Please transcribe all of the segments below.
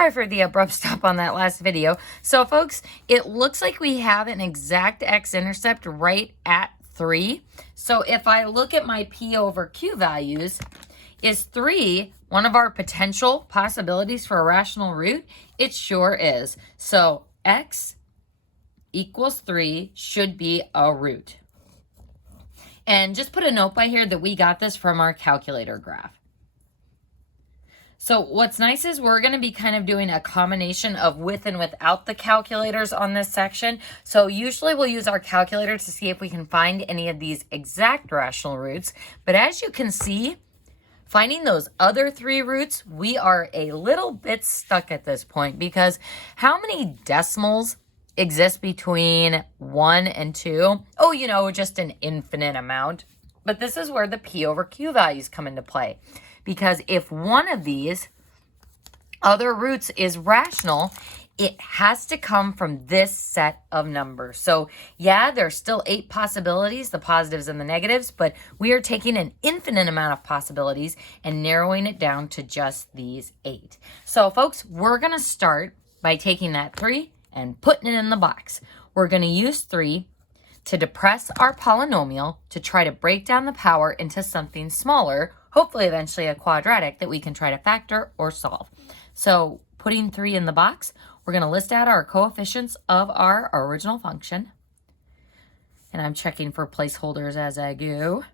Sorry for the abrupt stop on that last video. So folks, it looks like we have an exact x-intercept right at 3. So if I look at my p over q values, is 3 one of our potential possibilities for a rational root? It sure is. So x equals 3 should be a root. And just put a note by here that we got this from our calculator graph. So what's nice is we're going to be kind of doing a combination of with and without the calculators on this section. So usually we'll use our calculator to see if we can find any of these exact rational roots. But as you can see, finding those other 3 roots, we are a little bit stuck at this point, because how many decimals exist between 1 and 2? Oh, you know, just an infinite amount. But this is where the p over q values come into play. Because if one of these other roots is rational, it has to come from this set of numbers. So yeah, there's still 8 possibilities, the positives and the negatives, but we are taking an infinite amount of possibilities and narrowing it down to just these 8. So folks, we're going to start by taking that 3 and putting it in the box. We're going to use 3 to depress our polynomial to try to break down the power into something smaller, hopefully eventually a quadratic that we can try to factor or solve. So putting 3 in the box, we're going to list out our coefficients of our original function. And I'm checking for placeholders as I go,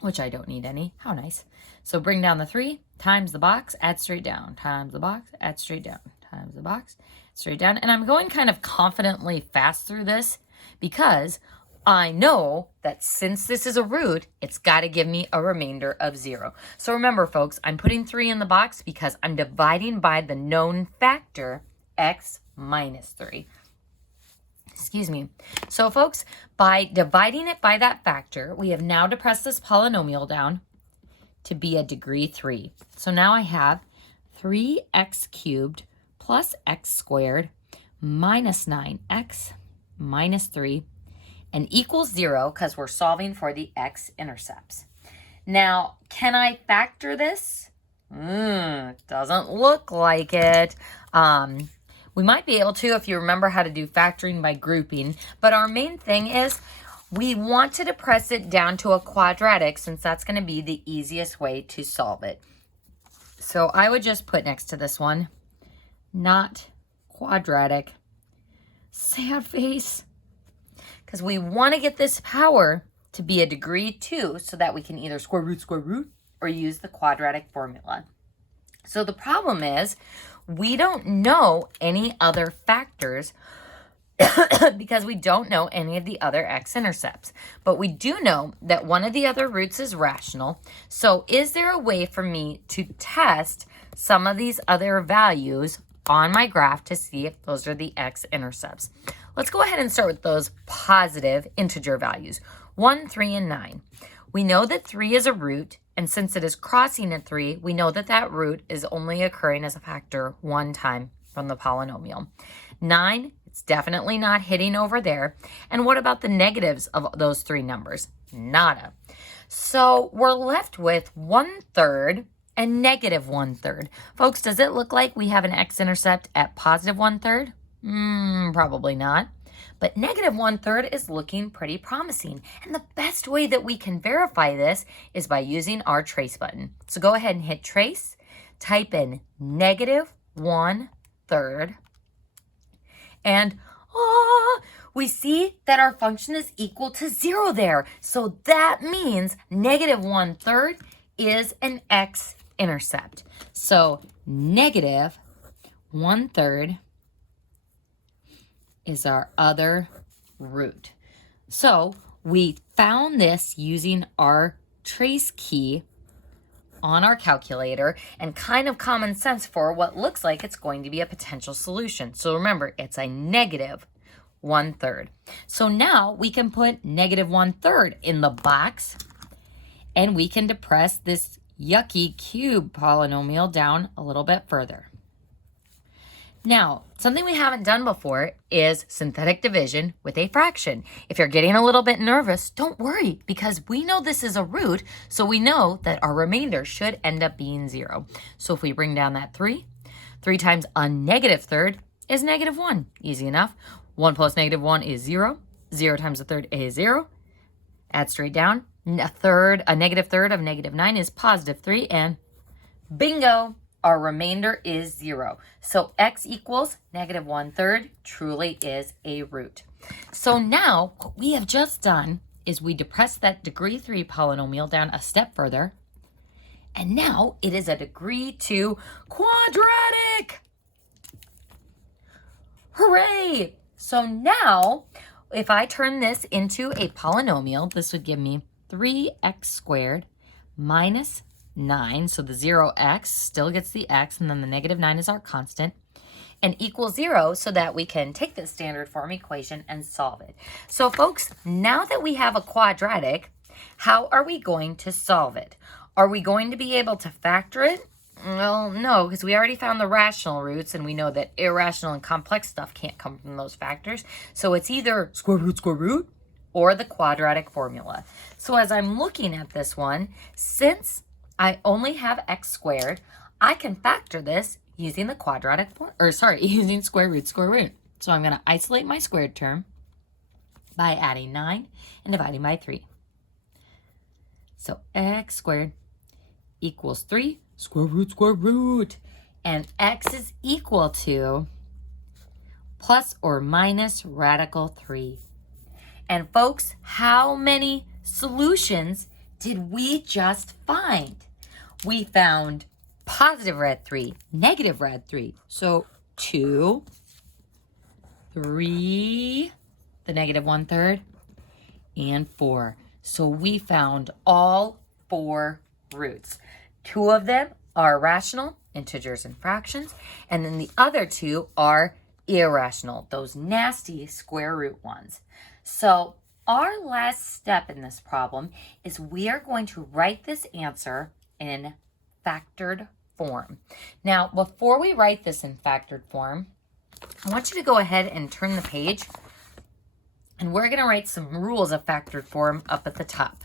which I don't need any. How nice. So bring down the 3, times the box, add straight down, times the box, add straight down, times the box, straight down. And I'm going kind of confidently fast through this because I know that since this is a root, it's got to give me a remainder of 0. So remember, folks, I'm putting 3 in the box because I'm dividing by the known factor x minus 3. Excuse me. So, folks, by dividing it by that factor, we have now depressed this polynomial down to be a degree 3. So now I have 3x cubed plus x squared minus 9x minus 3 and equals 0 because we're solving for the x-intercepts. Now, can I factor this? Doesn't look like it. We might be able to if you remember how to do factoring by grouping, but our main thing is we want to depress it down to a quadratic since that's going to be the easiest way to solve it. So I would just put next to this one, not quadratic. Sad face. Because we want to get this power to be a degree 2 so that we can either square root, or use the quadratic formula. So the problem is we don't know any other factors because we don't know any of the other x-intercepts. But we do know that one of the other roots is rational. So is there a way for me to test some of these other values on my graph to see if those are the x-intercepts? Let's go ahead and start with those positive integer values, 1, 3, and 9. We know that 3 is a root, and since it is crossing at 3, we know that that root is only occurring as a factor 1 time from the polynomial. 9, it's definitely not hitting over there. And what about the negatives of those 3 numbers? Nada. So we're left with 1/3 and negative 1/3. Folks, does it look like we have an x-intercept at positive 1/3? Probably not. But negative 1/3 is looking pretty promising. And the best way that we can verify this is by using our trace button. So go ahead and hit trace, type in negative 1/3, and we see that our function is equal to 0 there. So that means negative 1/3 is an x-intercept. So negative 1/3 is our other root. So we found this using our trace key on our calculator and kind of common sense for what looks like it's going to be a potential solution. So remember, it's a negative 1/3. So now we can put negative 1/3 in the box and we can depress this yucky cube polynomial down a little bit further. Now, something we haven't done before is synthetic division with a fraction. If you're getting a little bit nervous, don't worry, because we know this is a root, so we know that our remainder should end up being 0. So if we bring down that 3, 3 times a negative third is negative 1. Easy enough. 1 plus negative 1 is 0. 0 times a third is 0. Add straight down. A negative third of negative 9 is positive 3. And bingo, our remainder is 0. So x equals negative 1/3 truly is a root. So now what we have just done is we depressed that degree 3 polynomial down a step further. And now it is a degree 2 quadratic. Hooray! So now if I turn this into a polynomial, this would give me 3x squared minus 9. So the 0x still gets the x, and then the negative 9 is our constant, and equals 0, so that we can take this standard form equation and solve it. So folks, now that we have a quadratic, how are we going to solve it? Are we going to be able to factor it? Well, no, because we already found the rational roots, and we know that irrational and complex stuff can't come from those factors. So it's either square root, or the quadratic formula. So as I'm looking at this one, since I only have x squared, I can factor this using the quadratic form, using square root. So I'm going to isolate my squared term by adding 9 and dividing by 3. So x squared equals 3 square root. And x is equal to plus or minus radical 3. And folks, how many solutions did we just find? We found positive rad 3, negative rad 3. So 2, 3, the negative 1/3, and 4. So we found all 4 roots. 2 of them are rational, integers and fractions, and then the other 2 are irrational, those nasty square root ones. So our last step in this problem is we are going to write this answer in factored form. Now, before we write this in factored form, I want you to go ahead and turn the page, and we're going to write some rules of factored form up at the top.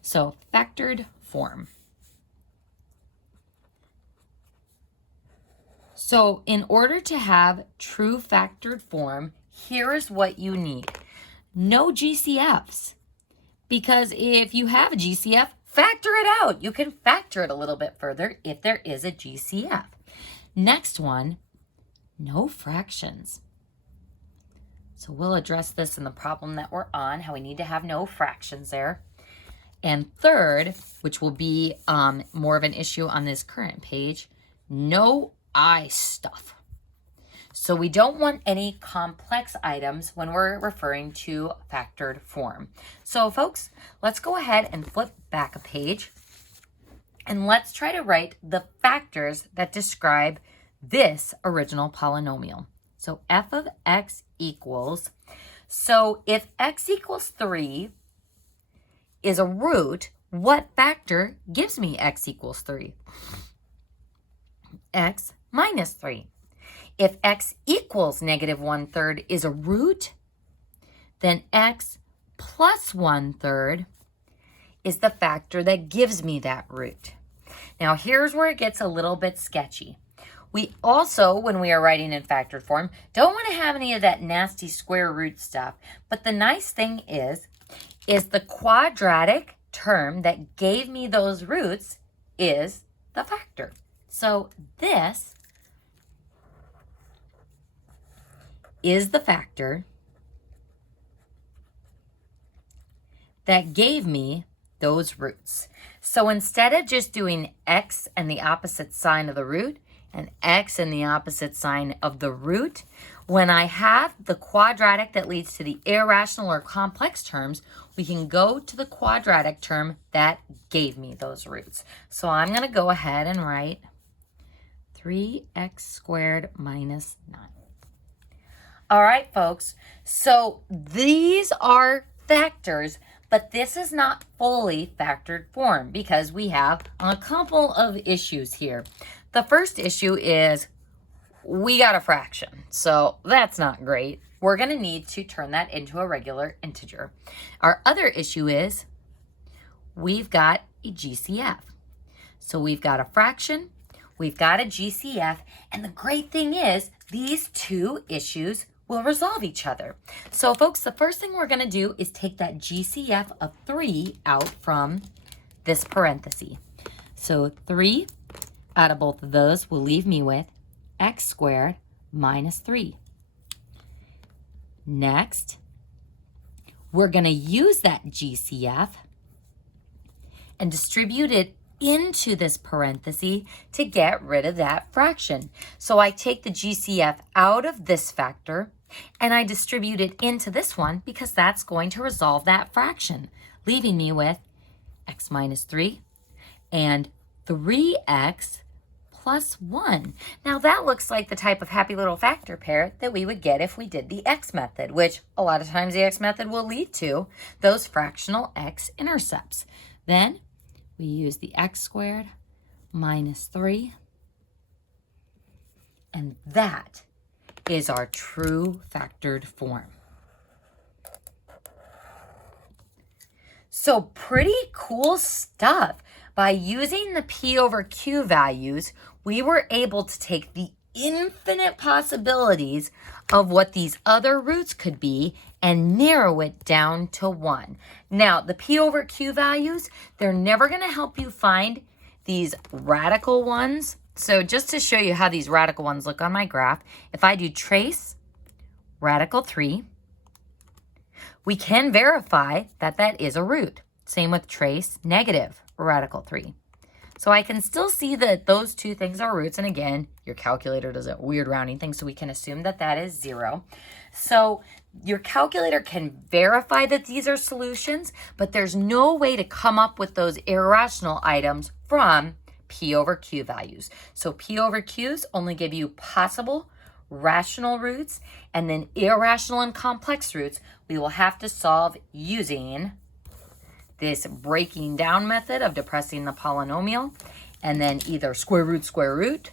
So, factored form. So, in order to have true factored form, here is what you need. No GCFs, because if you have a GCF, factor it out. You can factor it a little bit further if there is a GCF. Next one, no fractions. So we'll address this in the problem that we're on, how we need to have no fractions there. And third, which will be more of an issue on this current page, no I stuff. So we don't want any complex items when we're referring to factored form. So folks, let's go ahead and flip back a page, and let's try to write the factors that describe this original polynomial. So f of x equals, so if x equals 3 is a root, what factor gives me x equals 3? X minus 3. If x equals negative 1/3 is a root, then x plus 1/3 is the factor that gives me that root. Now here's where it gets a little bit sketchy. We also, when we are writing in factored form, don't want to have any of that nasty square root stuff. But the nice thing is the quadratic term that gave me those roots is the factor. So this is the factor that gave me those roots. So instead of just doing x and the opposite sign of the root and x and the opposite sign of the root, when I have the quadratic that leads to the irrational or complex terms, we can go to the quadratic term that gave me those roots. So I'm going to go ahead and write 3x squared minus 9. All right, folks, so these are factors, but this is not fully factored form because we have a couple of issues here. The first issue is we got a fraction, so that's not great. We're going to need to turn that into a regular integer. Our other issue is we've got a GCF. So we've got a fraction, we've got a GCF, and the great thing is these two issues will resolve each other. So folks, the first thing we're going to do is take that GCF of 3 out from this parenthesis. So 3 out of both of those will leave me with x squared minus 3. Next, we're going to use that GCF and distribute it into this parenthesis to get rid of that fraction. So I take the GCF out of this factor and I distribute it into this one because that's going to resolve that fraction, leaving me with x minus 3 and 3x plus 1. Now that looks like the type of happy little factor pair that we would get if we did the x method, which a lot of times the x method will lead to those fractional x-intercepts. Then we use the x squared minus 3, and that is our true factored form. So pretty cool stuff. By using the p over q values, we were able to take the infinite possibilities of what these other roots could be and narrow it down to 1. Now, the p over q values, they're never going to help you find these radical ones. So just to show you how these radical ones look on my graph, if I do trace radical 3, we can verify that that is a root. Same with trace negative radical 3. So I can still see that those two things are roots. And again, your calculator does a weird rounding thing, so we can assume that that is 0. So your calculator can verify that these are solutions, but there's no way to come up with those irrational items from p over q values. So p over q's only give you possible rational roots, and then irrational and complex roots we will have to solve using this breaking down method of depressing the polynomial, and then either square root,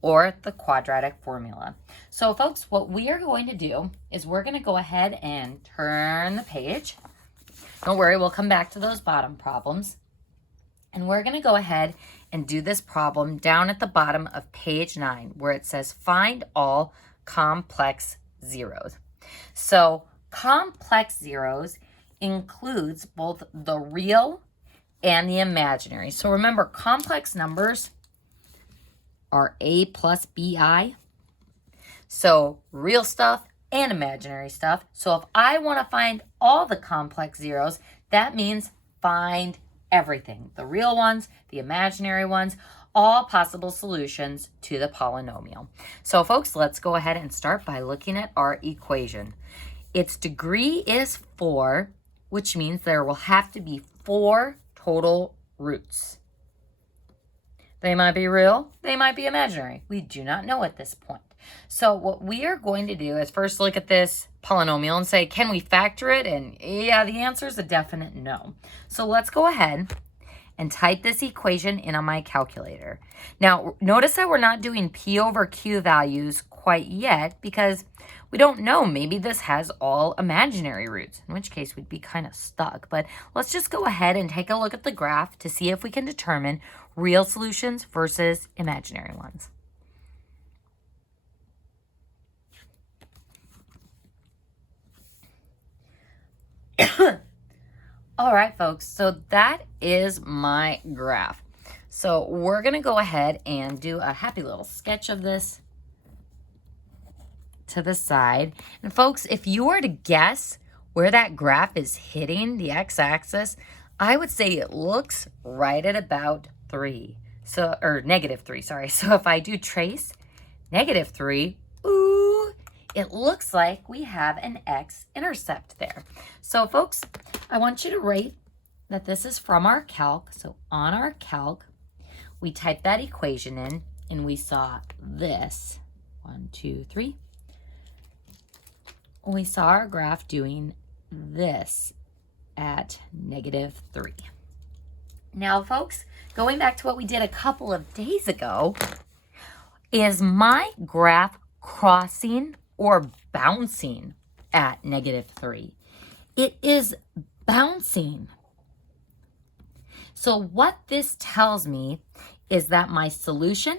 or the quadratic formula. So folks, what we are going to do is we're going to go ahead and turn the page. Don't worry, we'll come back to those bottom problems. And we're going to go ahead and do this problem down at the bottom of page 9, where it says find all complex zeros. So complex zeros includes both the real and the imaginary. So remember, complex numbers are a plus bi. So real stuff and imaginary stuff. So if I want to find all the complex zeros, that means find everything. The real ones, the imaginary ones, all possible solutions to the polynomial. So folks, let's go ahead and start by looking at our equation. Its degree is 4, which means there will have to be 4 total roots. They might be real, they might be imaginary. We do not know at this point. So what we are going to do is first look at this polynomial and say, can we factor it? And yeah, the answer is a definite no. So let's go ahead and type this equation in on my calculator. Now, notice that we're not doing p over q values quite yet because we don't know. Maybe this has all imaginary roots, in which case we'd be kind of stuck. But let's just go ahead and take a look at the graph to see if we can determine real solutions versus imaginary ones. All right, folks, so that is my graph. So we're going to go ahead and do a happy little sketch of this to the side. And folks, if you were to guess where that graph is hitting the x-axis, I would say it looks right at about 3. So, or negative 3, sorry. So if I do trace negative 3, ooh, it looks like we have an x-intercept there. So folks, I want you to rate that this is from our calc. So on our calc, we typed that equation in and we saw this. 1, 2, 3. We saw our graph doing this at negative 3. Now, folks, going back to what we did a couple of days ago, is my graph crossing or bouncing at negative 3? It is bouncing. So what this tells me is that my solution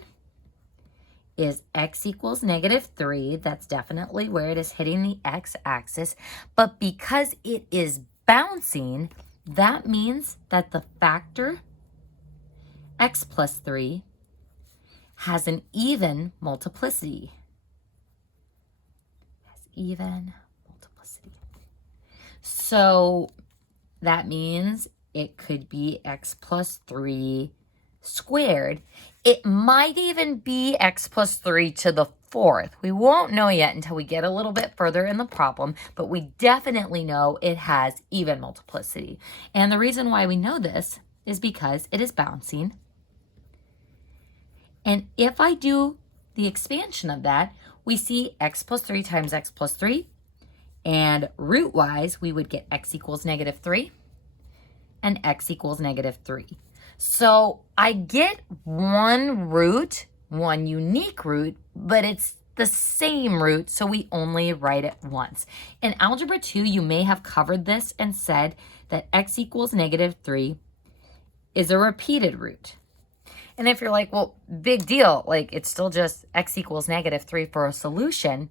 is x equals -3. That's definitely where it is hitting the x-axis. But because it is bouncing, that means that the factor x plus 3 has an even multiplicity. So that means it could be x plus 3 squared. It might even be x plus 3 to the 4th. We won't know yet until we get a little bit further in the problem, but we definitely know it has even multiplicity. And the reason why we know this is because it is bouncing. And if I do the expansion of that, we see x plus 3 times x plus 3. And root-wise, we would get x equals -3 and x equals -3. So I get one root, one unique root, but it's the same root, so we only write it once. In Algebra 2, you may have covered this and said that x equals -3 is a repeated root. And if you're like, well, big deal, like it's still just x equals -3 for a solution,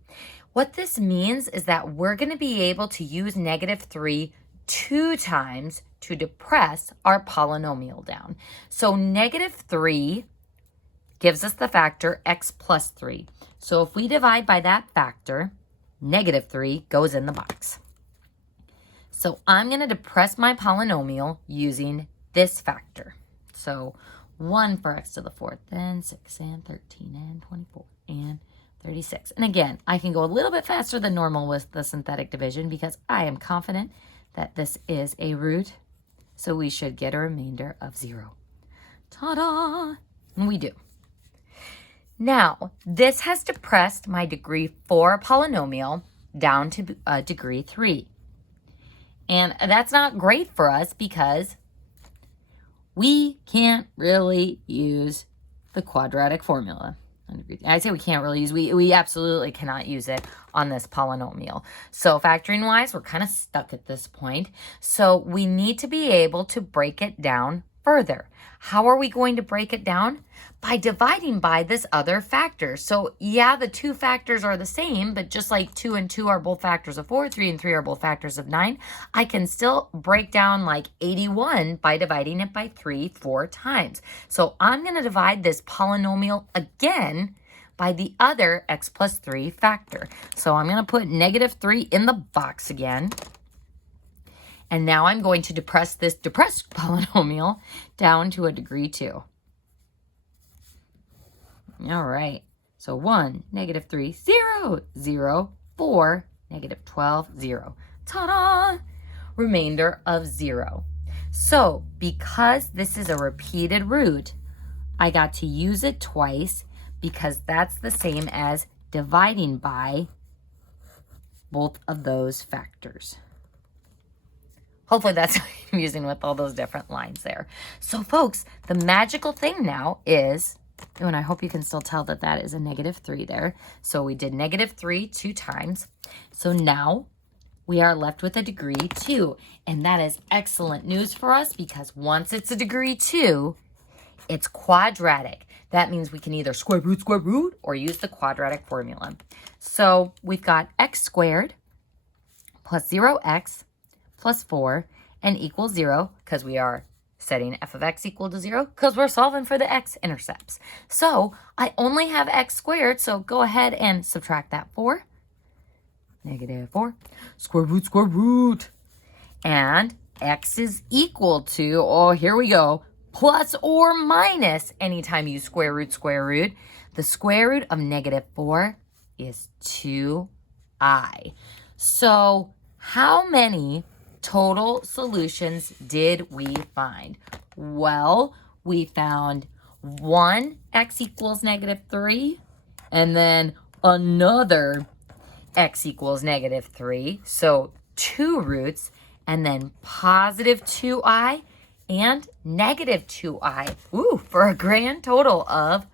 what this means is that we're going to be able to use -3 2 times to depress our polynomial down. So -3 gives us the factor x plus 3. So if we divide by that factor, -3 goes in the box. So I'm going to depress my polynomial using this factor. So 1 for x to the 4th, then 6 and 13 and 24 and 36. And again, I can go a little bit faster than normal with the synthetic division because I am confident that this is a root. So we should get a remainder of 0. Ta-da! And we do. Now, this has depressed my degree 4 polynomial down to degree 3. And that's not great for us because we can't really use the quadratic formula. I say we can't really use, we absolutely cannot use it on this polynomial. So factoring wise, we're kind of stuck at this point. So we need to be able to break it down further. How are we going to break it down? By dividing by this other factor. So yeah, the two factors are the same, but just like 2 and 2 are both factors of 4, 3 and 3 are both factors of 9, I can still break down like 81 by dividing it by 3 4 times. So I'm going to divide this polynomial again by the other x plus 3 factor. So I'm going to put -3 in the box again. And now I'm going to depress this depressed polynomial down to a degree 2. All right. So 1, -3, 0, 0, 4, -12, 0. Ta-da! Remainder of 0. So because this is a repeated root, I got to use it twice because that's the same as dividing by both of those factors. Hopefully that's not confusing with all those different lines there. So folks, the magical thing now is, and I hope you can still tell that that is a -3 there. So we did -3 2 times. So now we are left with a degree 2. And that is excellent news for us because once it's a degree 2, it's quadratic. That means we can either square root, or use the quadratic formula. So we've got x squared plus 0x plus 4 and equals 0 because we are setting f of x equal to 0 because we're solving for the x-intercepts. So I only have x squared, so go ahead and subtract that 4. -4, square root. And x is equal to, oh, here we go, plus or minus anytime you square root. The square root of -4 is 2i. So how many total solutions did we find? Well, we found 1 x equals -3 and then another x equals -3. So 2 roots and then positive 2i and negative 2i. Ooh, for a grand total of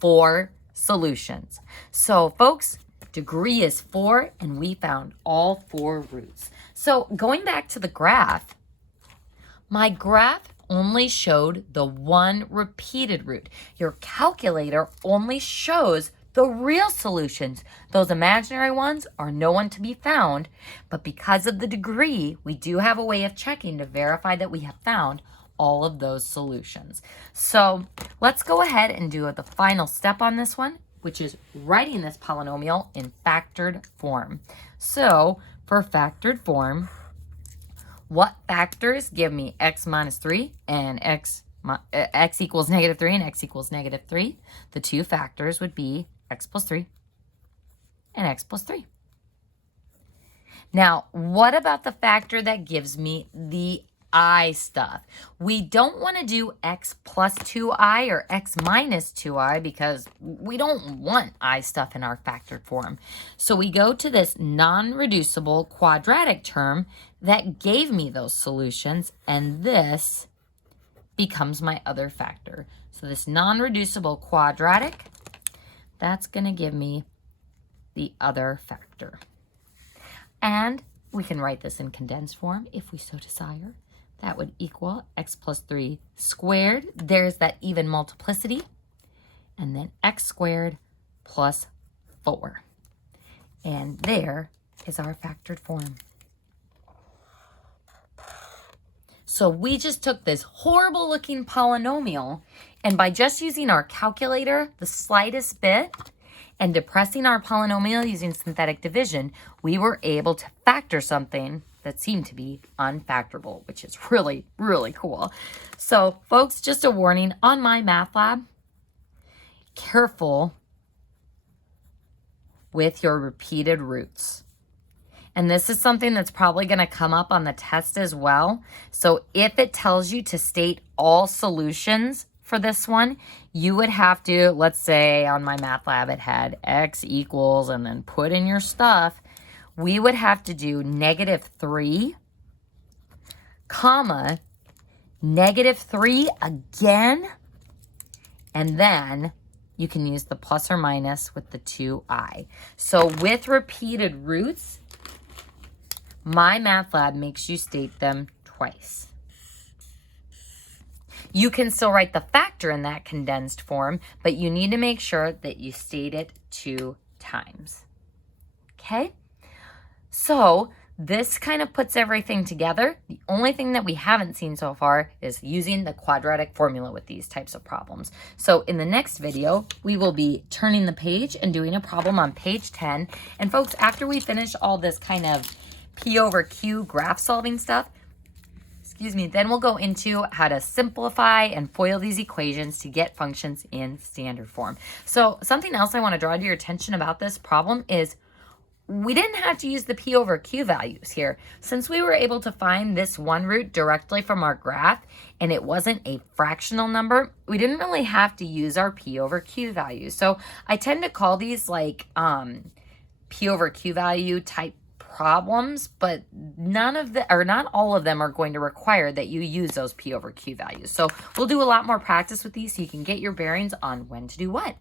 4 solutions. So folks, degree is 4 and we found all 4 roots. So going back to the graph, my graph only showed the one repeated root. Your calculator only shows the real solutions. Those imaginary ones are no one to be found, but because of the degree, we do have a way of checking to verify that we have found all of those solutions. So let's go ahead and do the final step on this one, which is writing this polynomial in factored form. So for factored form, what factors give me x minus 3 and x equals negative 3 and x equals negative 3? The two factors would be x plus 3 and x plus 3. Now, what about the factor that gives me the I stuff? We don't want to do x plus 2i or x minus 2i because we don't want I stuff in our factored form. So we go to this non-reducible quadratic term that gave me those solutions, and this becomes my other factor. So this non-reducible quadratic, that's going to give me the other factor. And we can write this in condensed form if we so desire. That would equal x plus 3 squared. There's that even multiplicity. And then x squared plus 4. And there is our factored form. So we just took this horrible looking polynomial, and by just using our calculator the slightest bit and depressing our polynomial using synthetic division, we were able to factor something that seemed to be unfactorable, which is really, really cool. So folks, just a warning on my math lab, careful with your repeated roots. And this is something that's probably going to come up on the test as well. So if it tells you to state all solutions for this one, you would have to, let's say on my math lab, it had x equals, and then put in your stuff. We would have to do negative 3, comma, negative 3 again, and then you can use the plus or minus with the 2i. So with repeated roots, my math lab makes you state them twice. You can still write the factor in that condensed form, but you need to make sure that you state it 2 times. Okay? So this kind of puts everything together. The only thing that we haven't seen so far is using the quadratic formula with these types of problems. So in the next video, we will be turning the page and doing a problem on page 10. And folks, after we finish all this kind of P over Q graph solving stuff, then we'll go into how to simplify and FOIL these equations to get functions in standard form. So something else I want to draw to your attention about this problem is we didn't have to use the P over Q values here. Since we were able to find this one root directly from our graph and it wasn't a fractional number, we didn't really have to use our P over Q values. So I tend to call these like P over Q value type problems, but not all of them are going to require that you use those P over Q values. So we'll do a lot more practice with these so you can get your bearings on when to do what.